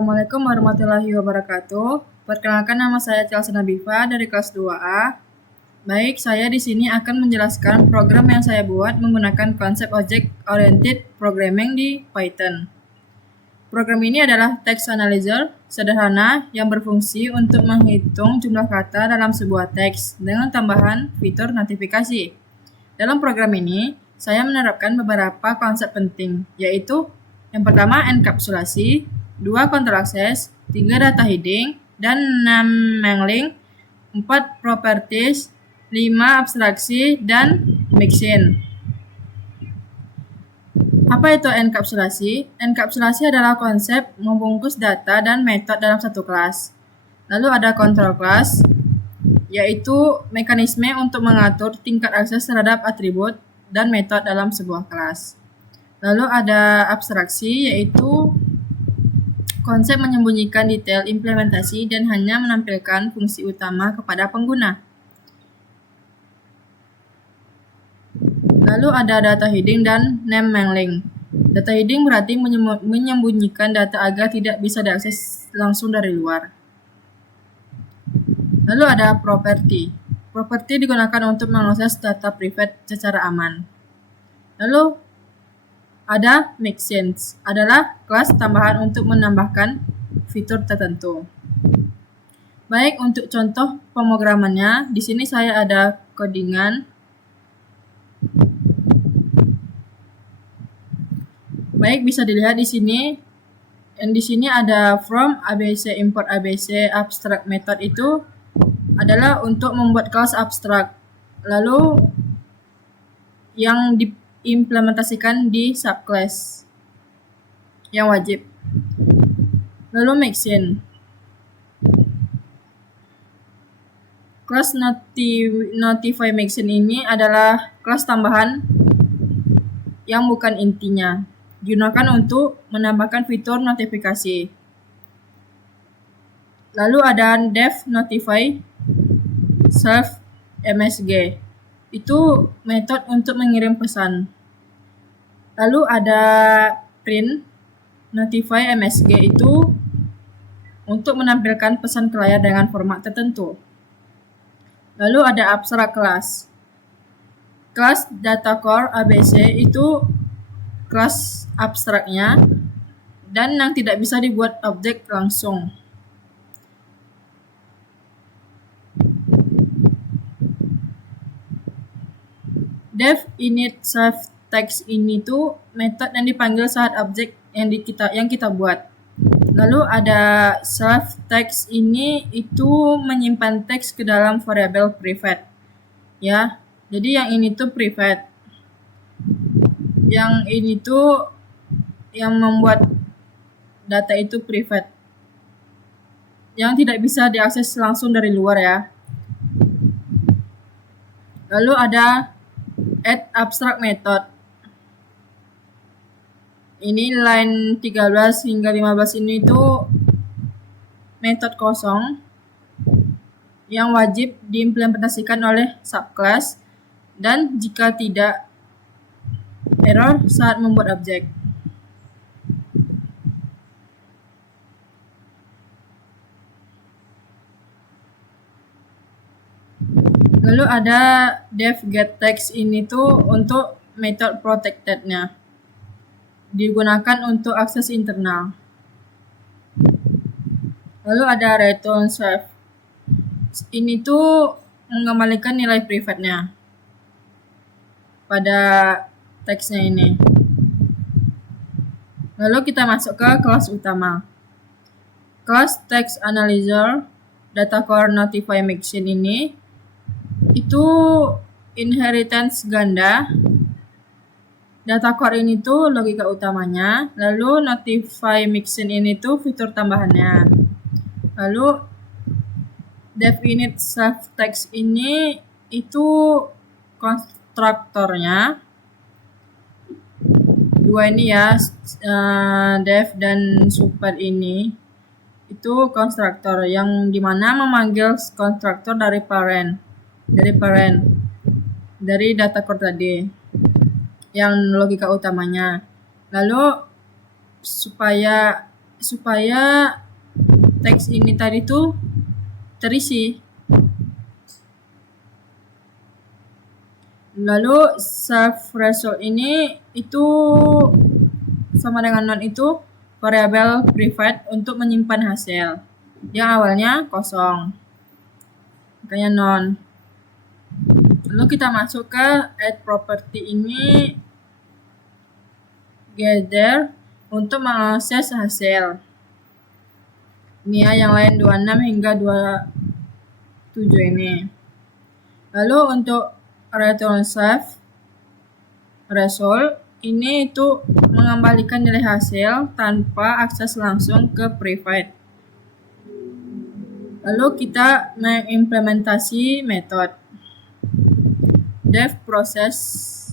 Assalamualaikum warahmatullahi wabarakatuh. Perkenalkan, nama saya Chelsea Nabifa dari kelas 2A. Baik, saya di sini akan menjelaskan program yang saya buat menggunakan konsep Object Oriented Programming di Python. Program ini adalah text analyzer sederhana yang berfungsi untuk menghitung jumlah kata dalam sebuah teks dengan tambahan fitur notifikasi. Dalam program ini, saya menerapkan beberapa konsep penting, yaitu yang pertama enkapsulasi, 2 control access, 3 data hiding, dan 6 mangling, 4 properties, 5 abstraksi, dan mixin. Apa itu enkapsulasi? Enkapsulasi adalah konsep membungkus data dan metode dalam satu kelas. Lalu ada control class, yaitu mekanisme untuk mengatur tingkat akses terhadap atribut dan metode dalam sebuah kelas. Lalu ada abstraksi, yaitu konsep menyembunyikan detail implementasi dan hanya menampilkan fungsi utama kepada pengguna. Lalu ada data hiding dan name mangling. Data hiding berarti menyembunyikan data agar tidak bisa diakses langsung dari luar. Lalu ada property. Property digunakan untuk mengakses data private secara aman. Lalu ada mixins, adalah kelas tambahan untuk menambahkan fitur tertentu. Baik, untuk contoh pemrogramannya, di sini saya ada codingan. Baik, bisa dilihat di sini. Dan di sini ada from ABC import ABC abstract method itu adalah untuk membuat kelas abstrak. Lalu yang diimplementasikan di subclass yang wajib. Lalu mixin. Kelas notify mixin ini adalah kelas tambahan yang bukan intinya, digunakan untuk menambahkan fitur notifikasi. Lalu ada def notify self msg, itu metode untuk mengirim pesan. Lalu ada print notify msg, itu untuk menampilkan pesan ke layar dengan format tertentu. Lalu ada abstract class. Kelas data core abc itu kelas abstraknya dan yang tidak bisa dibuat objek langsung. Def init self text ini tuh metode yang dipanggil saat objek yang kita buat. Lalu ada self text ini itu menyimpan teks ke dalam variabel private. Ya. Jadi yang ini tuh private. Yang ini tuh yang membuat data itu private. Yang tidak bisa diakses langsung dari luar ya. Lalu ada add abstract method. Ini line 13 hingga 15 ini tuh metode kosong yang wajib diimplementasikan oleh subclass dan jika tidak error saat membuat objek. Lalu ada def get text ini tuh untuk method protected-nya, digunakan untuk akses internal. Lalu ada return self, ini tuh mengembalikan nilai private-nya pada teksnya ini. Lalu kita masuk ke kelas utama. Kelas text analyzer data core notify mixin ini itu inheritance ganda. Data core ini tuh logika utamanya, lalu notify mixin ini tuh fitur tambahannya. Lalu def init self text ini itu konstruktornya. Dua ini ya, def dan super ini itu konstruktor yang dimana memanggil konstruktor dari parent dari data core tadi yang logika utamanya. Lalu supaya supaya teks ini tadi tuh terisi. Lalu self result ini itu sama dengan non itu variabel private untuk menyimpan hasil yang awalnya kosong, makanya non. Lalu kita masuk ke add property ini, gather untuk mengakses hasil. Ini ya yang lain 26 hingga 27 ini. Lalu untuk return self result ini itu mengembalikan nilai hasil tanpa akses langsung ke private. Lalu kita mengimplementasi metode dev process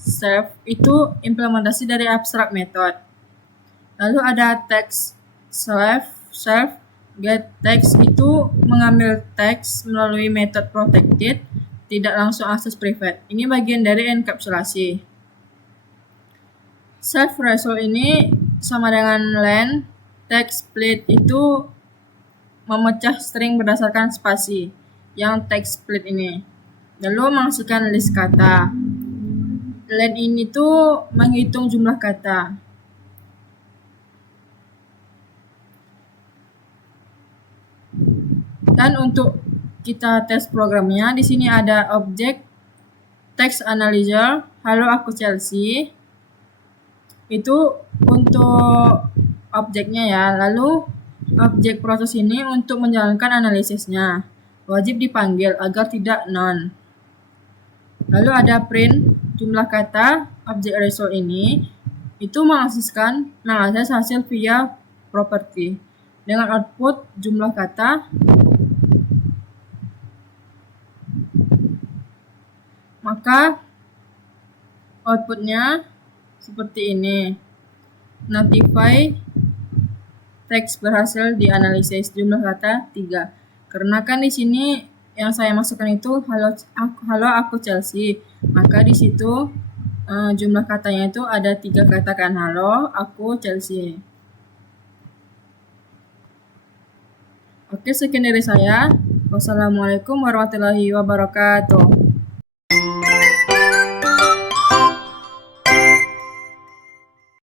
serve itu implementasi dari abstract method. Lalu ada text self get text itu mengambil teks melalui method protected, tidak langsung akses private. Ini bagian dari enkapsulasi. Self result ini sama dengan len text split itu memecah string berdasarkan spasi yang text split ini. Lalu menghasilkan list kata. Len ini tuh menghitung jumlah kata. Dan untuk kita tes programnya, di sini ada objek text analyzer. Halo, aku Chelsea. Itu untuk objeknya ya. Lalu objek proses ini untuk menjalankan analisisnya. Wajib dipanggil agar tidak non. Lalu ada print jumlah kata. Objek result ini itu mengakses hasil via property dengan output jumlah kata. Maka outputnya seperti ini. Notify teks berhasil dianalisis, jumlah kata 3. Karena kan di sini yang saya masukkan itu halo aku Chelsea. Maka di situ jumlah katanya itu ada 3 kata kan, halo aku Chelsea. Oke, sekian dari saya. Wassalamualaikum warahmatullahi wabarakatuh.